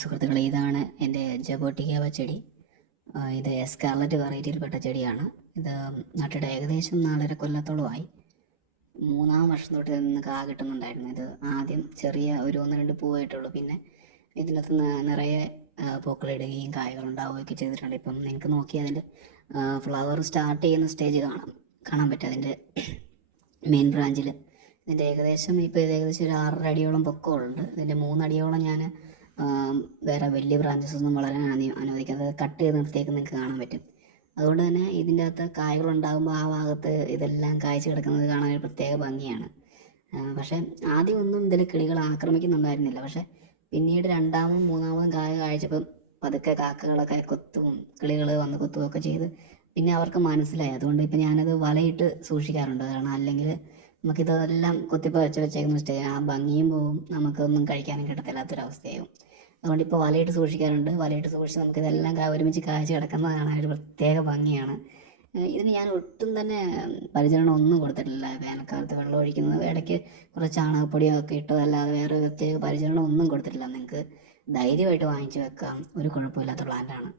സുഹൃത്തുക്കളെ ഇതാണ് എന്റെ ജബോട്ടിക്കാവ ചെടി. ഇത് എസ്കാർലറ്റ് വെറൈറ്റിയിൽപ്പെട്ട ചെടിയാണ്. ഇത് നട്ടിട്ട് ഏകദേശം നാലര കൊല്ലത്തോളമായി. മൂന്നാം വർഷം തൊട്ട് ഇതിൽ നിന്ന് കാ കിട്ടുന്നുണ്ടായിരുന്നു. ഇത് ആദ്യം ചെറിയ ഒരു ഒന്ന് രണ്ട് പൂവായിട്ടുള്ളൂ. പിന്നെ ഇതിനകത്ത് നിറയെ പൂക്കളിടുകയും കായകൾ ഉണ്ടാവുകയൊക്കെ ചെയ്തിട്ടുണ്ട്. ഇപ്പം നിങ്ങൾക്ക് നോക്കി അതിന്റെ ഫ്ലവർ സ്റ്റാർട്ട് ചെയ്യുന്ന സ്റ്റേജ് കാണാം. കാണാൻ പറ്റും അതിന്റെ മെയിൻ ബ്രാഞ്ചിൽ. ഇതിന്റെ ഏകദേശം ഇപ്പോൾ ഇത് ഏകദേശം ഒരു ആറര അടിയോളം പൊക്കമുണ്ട്. ഇതിന്റെ മൂന്നടിയോളം ഞാൻ വേറെ വലിയ ബ്രാഞ്ചസ് ഒന്നും വളരാൻ അനു അനുവദിക്കാതെ കട്ട് ചെയ്ത് നിർത്തിയൊക്കെ നിങ്ങൾക്ക് കാണാൻ പറ്റും. അതുകൊണ്ട് തന്നെ ഇതിന്റെ അകത്ത് കായകൾ ഉണ്ടാകുമ്പോൾ ആ ഭാഗത്ത് ഇതെല്ലാം കായ്ച്ച് കിടക്കുന്നത് കാണാൻ ഒരു പ്രത്യേക ഭംഗിയാണ്. പക്ഷേ ആദ്യം ഒന്നും ഇതിൽ കിളികൾ ആക്രമിക്കുന്നുണ്ടായിരുന്നില്ല. പക്ഷേ പിന്നീട് രണ്ടാമതും മൂന്നാമതും കായ കാഴ്ചപ്പം പതുക്കെ കാക്കകളൊക്കെ കൊത്തും കിളികൾ വന്ന് കൊത്തുകയൊക്കെ ചെയ്ത് പിന്നെ അവർക്ക് മനസ്സിലായി. അതുകൊണ്ട് ഇപ്പം ഞാനത് വലയിട്ട് സൂക്ഷിക്കാറുണ്ട്. കാരണം അല്ലെങ്കിൽ നമുക്കിതെല്ലാം കൊത്തിപ്പോൾ വെച്ച് വെച്ചേക്കുന്ന ആ ഭംഗിയും പോവും. നമുക്കൊന്നും കഴിക്കാനും കിട്ടത്തില്ലാത്തൊരവസ്ഥയാവും. അതുകൊണ്ട് ഇപ്പോൾ വലയിട്ട് സൂക്ഷിക്കാറുണ്ട് വലയിട്ട് സൂക്ഷിച്ച് നമുക്കിതെല്ലാം ഒരുമിച്ച് കാഴ്ച കിടക്കുന്നത് കാണാൻ ഒരു പ്രത്യേക ഭംഗിയാണ്. ഇതിന് ഞാൻ ഒട്ടും തന്നെ പരിചരണം ഒന്നും കൊടുത്തിട്ടില്ല. വേനൽക്കാലത്ത് വെള്ളം ഒഴിക്കുന്നത് ഇടയ്ക്ക് കുറച്ച് ചാണകപ്പൊടിയോ ഒക്കെ ഇട്ടതല്ലാതെ വേറെ പ്രത്യേക പരിചരണം ഒന്നും കൊടുത്തിട്ടില്ല. നിങ്ങൾക്ക് ധൈര്യമായിട്ട് വാങ്ങിച്ചു വെക്കാം. ഒരു കുഴപ്പമില്ലാത്ത പ്ലാന്റാണ്.